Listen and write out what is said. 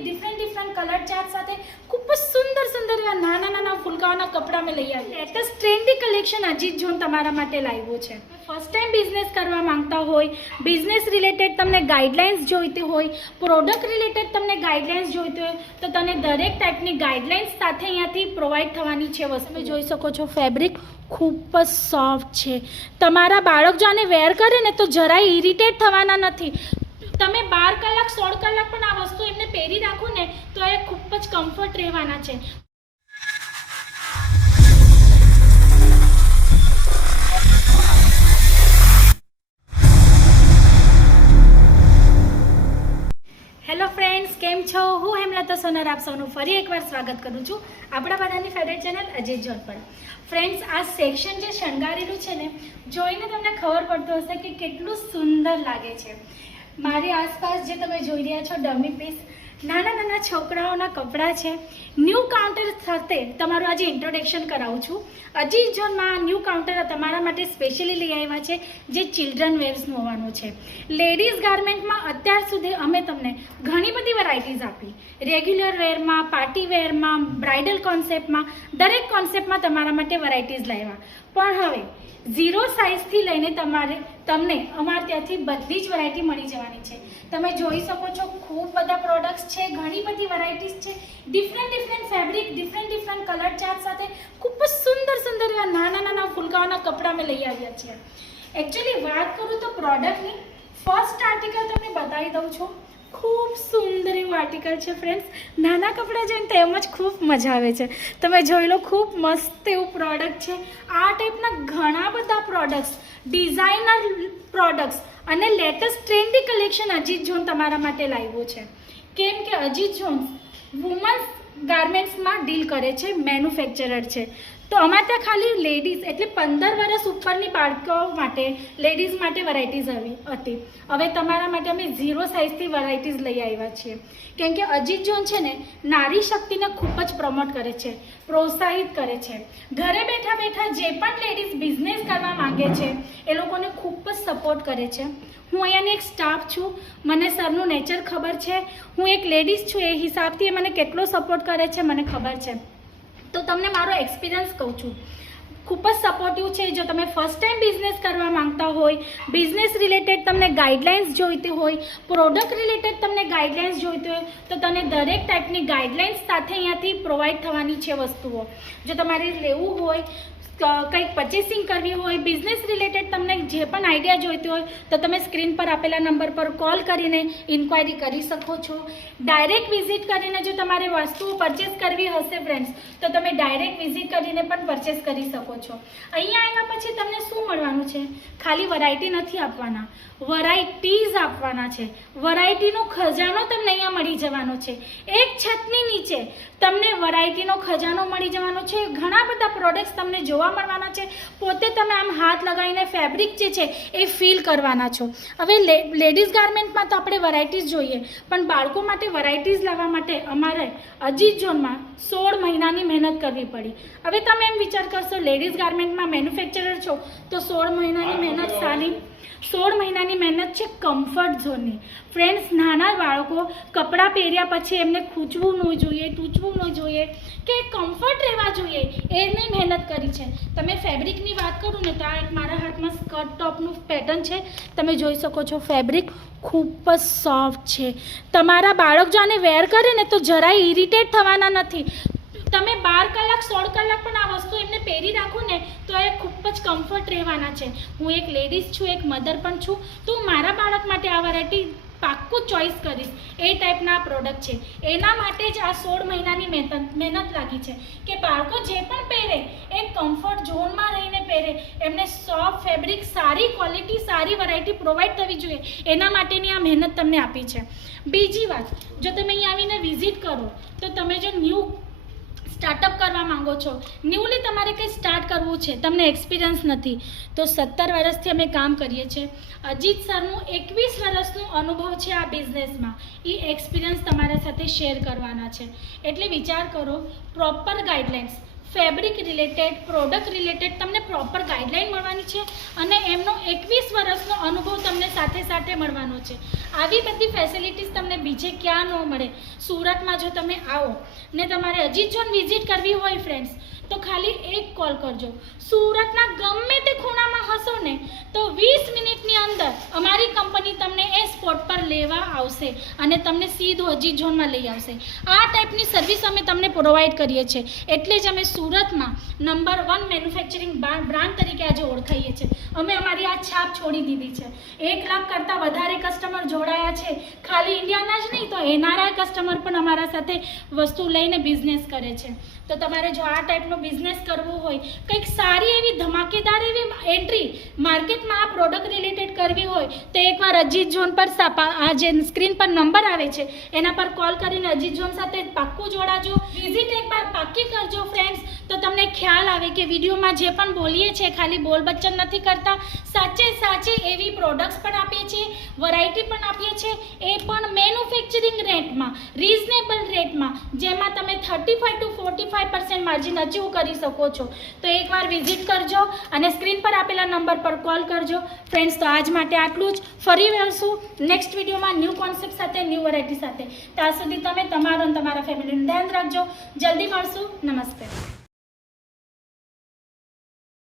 Different colour chart साथे खूब सुंदर सुंदर एवा नाना नाना फुलकाओना कपड़ा में लई आवी latest trendy collection Ajit zone तमारा माटे लाव्यो छे। फर्स्ट टाइम बिजनेस करवा मांगता होय, बिजनेस रिलेटेड तमने गाइडलाइन्स जोईती होय, प्रोडक्ट रिलेटेड तमने गाइडलाइन्स जोईती होय तो तने दरेक टाइपनी गाइडलाइन्स साथे अहींयाथी प्रोवाइड थवानी छे। वस्तु તમે જોઈ શકો છો ફેબ્રિક ખૂબ જ સોફ્ટ છે। તમારા બાળક જો આને વેર કરે ને તો જરાય ઇરિટેટ થવાના નથી। તમે 12 કલાક 16 કલાક પણ આ વસ્તુ એમને પહેરી રાખો ને તો એ ખૂબ જ કમ્ફર્ટ રહેવાના છે। हेलो फ्रेंड्स, केम छो? हूँ हेमलता सोनर आप सौनु फरी एक बार स्वागत करूँ छूँ आपणा बधानी फेवरेट चेनल अजीत जोन पर। फ्रेंड्स, आ सेक्शन जे शणगारेलू छे ने जोईने तमने खबर पड़तो हशे कि केटलुं सुंदर लागे छे। मारी आसपास जे तमे जोई रह्या छो डमी पीस नाना नाना छोकराओना कपड़ा है। न्यू काउंटर साथे तमारुं आज इंट्रोडक्शन करावुं छुं। अजीत जोन में न्यू काउंटर तमारा माटे स्पेशली लई आव्या छे जे चिल्ड्रन वेर्सनुं होवानुं छे। लेडीज गार्मेंट में अत्यार सुधी अमे तमने घणी बधी वेरायटीज आपी। रेग्युलर वेर में, पार्टी वेर में, ब्राइडल कॉन्सेप्ट में, दरेक कॉन्सेप्ट में तमारा माटे वेरायटीज लाव्या। पण हवे 0 साइज थी लईने तमने अमार त्यांथी बधी ज वेरायटी मळी जवानी छे। तमे जोई शको छो खूब बधा प्रोडक्ट्स छे, घणी बधी वेरायटीज छे। Different fabric, different colour chart साथे खूब सुंदर सुंदर एवा नाना नाना फुलकाओना कपड़ा में लई आव्या छे। एक्चुअली बात करूँ तो प्रोडक्टनी फर्स्ट आर्टिकल तमने बतावी दઉં છું। खूब सुंदर एवं आर्टिकल है फ्रेंड्स। नाना कपड़ा जोईने तेम ज खूब मजा आवे छे। तमे जोई लो खूब मस्त एवं प्रोडक्ट है। आ टाइपना घणा बधा प्रोडक्ट्स, डिजाइनर प्रोडक्ट्स अने latest trendy collection Ajit zone तमारा माटे लाव्यो छे। केम के अजीत जोन वुमन्स गार्मेंट्स में डील करे छे, मैन्युफेक्चरर छे। तो अमारे त्यां खाली लेडीज एटले 15 वर्ष उपरनी बाळको माटे लेडीज माटे वेरायटीज आवी हती। हवे तमारा माटे अमे 0 साइजथी वेरायटीज लई आव्या छीए। केम के अजीत जोन छे ने नारी शक्तिने खूब ज प्रमोट करे छे, प्रोत्साहित करे छे। घरे बैठा बैठा जे पण लेडीज बिजनेस करवा मांगे छे ए लोकोने खूब ज सपोर्ट करे छे। हूँ अहींयानी एक स्टाफ छूँ, मने सरનું नेचर खबर छे। हूँ एक लेडीज छूँ, ए हिसाबथी मने केटलो सपोर्ट करे छे मने खबर छे। तो तमने मारो एक्सपीरियंस कहूँ छूँ, खूब ज सपोर्टिव है। जो तमे फर्स्ट टाइम बिजनेस करवा मांगता होय, बिजनेस रिलेटेड तमने गाइडलाइन्स जोईती होय, प्रोडक्ट रिलेटेड तमने गाइडलाइन्स जोईती होय तो तने दरेक टाइपनी गाइडलाइन्स साथे अहींयाथी प्रोवाइड थवानी छे वस्तुओ। जो तमारे लेवुं होय, कंईक परचेसिंग करवी होय, बिजनेस रिलेटेड तमने जे पण आइडिया जोईती होय तो तमे स्क्रीन पर आपेला नंबर पर कॉल करीने इन्क्वायरी करी शको छो। डायरेक्ट विजिट करीने जो तमारे वस्तुओ परचेस करवी हशे फ्रेंड्स तो तमे डायरेक्ट विजिट करीने पण परचेस करी शको छो। अहींया आव्या पछी तमने शुं मळवानुं छे? खाली वरायटी नथी आपवाना, वरायटीज आपवाना छे। वरायटीनो खजानो तमने अहींया मळी जवानो छे। एक छतनी नीचे तमने वरायटीनो खजानो मळी जवानो छे। घणा बधा प्रोडक्ट्स तमने जोवा मळवाना छे। पोते तमे आम हाथ लगावीने फैब्रिक जे छे ए फील करवाना छो। हवे लेडीज गार्मेंटमां तो आपणे वरायटीज जोईए, पण बाळको माटे वरायटीज लाववा माटे अमारे अजीत जोनमां 16 महीनानी मेहनत करवी पड़ी। हवे तमे एम विचार करशो लेडीज गार्मेंटमां मैन्युफेक्चरर छो तो 16 महीनानी मेहनत सारी 16 महीनानी मेहनत है कम्फर्ट झोननी। फ्रेंड्स, नाना बाळको कपड़ा पहेर्या पछी एमने खूंचवू न जोईए, टूचवू न जोईए के कम्फर्ट रहेवा जोईए एनी मेहनत करी छे। तमे फेब्रिकनी वात करूँ ने तो आ एक मारा हाथमां स्कर्ट टॉपनुं पेटर्न छे। तमे जोई शको छो फेब्रिक खूब ज सॉफ्ट है। तमारा बाळक जो आने वेर करे ने तो जराय इरिटेट थवाना नथी। तमे 12 कलाक 16 कलाक पण आ वस्तु एमने पहेरी राखो ने तो ए खूब ज कम्फर्ट रहेवाना छे। हूँ एक लेडीज छूँ, एक मदर पण छूँ, तो मारा बाळक माटे आ वेरायटी पाक्कू चॉइस करीश। ए टाइपना प्रोडक्ट है, एना माटे ज आ 16 महीनानी मेहनत लागी छे के बाळको जे पण पहेरे ए कम्फर्ट झोन में रहीने पहेरे। एमने सॉफ्ट फेब्रिक, सारी क्वॉलिटी, सारी वेरायटी प्रोवाइड थवी जोईए एना माटेनी आ मेहनत तमने आपी छे। बीजी वात, जो तमे अहीं आवीने विजिट करो तो तमे जो न्यू स्टार्टअप करवा मांगो छो, न्यूली तमारे कंई स्टार्ट करवू छे, तमने एक्सपीरियंस नहीं तो 17 वर्षथी अमे काम करीए छीए। अजीत सरનું 21 वर्षનો अनुभव है आ बिजनेस में। एक्सपीरियंस तमारा साथे शेर करवाना छे। एटले विचार करो, proper guidelines fabric related, product related તમને પ્રોપર ગાઈડલાઈન મળવાની છે અને એમનો 21 વર્ષનો અનુભવ તમને સાથે સાથે મળવાનો છે. આવી બધી ફેસિલિટીઝ તમને બીજે ક્યાં ન મળે. સુરતમાં જો તમે આવો ને તમારે અજીત ઝોન વિઝિટ કરવી હોય ફ્રેન્ડ્સ, તો ખાલી એક કોલ કરજો. સુરતના ગમે તે ખૂણામાં હશો ને તો 20 મિનિટની અંદર અમારી કંપની તમને એ સ્પોટ પર લેવા આવશે અને તમને સીધું અજીત ઝોનમાં લઈ આવશે. આ ટાઈપની સર્વિસ અમે તમને પ્રોવાઈડ કરીએ છીએ. એટલે જ અમે સુરતમાં નંબર 1 મેન્યુફેક્ચરિંગ બ્રાન્ડ તરીકે આજે ઓળખાઈએ છીએ. અમે અમારી આ છાપ છોડી દીધી છે. 1 લાખ કરતાં વધારે કસ્ટમર જોડાયા છે. ખાલી ઇન્ડિયાના જ નહીં તો એનઆરઆઈ કસ્ટમર પણ અમારા સાથે વસ્તુ લઈને બિઝનેસ કરે છે. તો તમારે જો આ ટાઈપનો બિઝનેસ કરવો હોય, કંઈક સારી એવી ધમાકેદાર એવી એન્ટ્રી માર્કેટમાં આ પ્રોડક્ટ રિલેટેડ કરવી હોય તો એકવાર અજીત ઝોન પર આ જે સ્ક્રીન પર નંબર આવે છે એના પર કોલ કરીને અજીત ઝોન સાથે પાક્કું જોડાજો. વિઝિટ એકવાર પાક્કી કરજો ફ્રેન્ડ્સ, તો તમને ખ્યાલ આવે કે વિડીયોમાં જે પણ બોલીએ છીએ ખાલી બોલ બચ્ચન નથી કરતા. સાચે સાચી એવી પ્રોડક્ટ્સ પણ આપીએ છીએ, વેરાયટી પણ આપીએ છીએ, એ પણ મેન્યુફેક્ચરિંગ રેટમાં, રિઝનેબલ રેટમાં, જેમાં તમે 35 to 45% માર્જિન અચીવ કરી શકો છો. તો એકવાર વિઝિટ કરજો અને સ્ક્રીન પર આપેલા નંબર પર કોલ કરજો. ફ્રેન્ડ્સ, તો આજ માટે આટલું જ. ફરી મળશું નેક્સ્ટ વિડીયોમાં ન્યૂ કોન્સેપ્ટ સાથે, ન્યૂ વેરાયટી સાથે. ત્યાં સુધી તમે તમારું અને તમારા ફેમિલીનું ધ્યાન રાખજો. જલ્દી મળશું. નમસ્તે.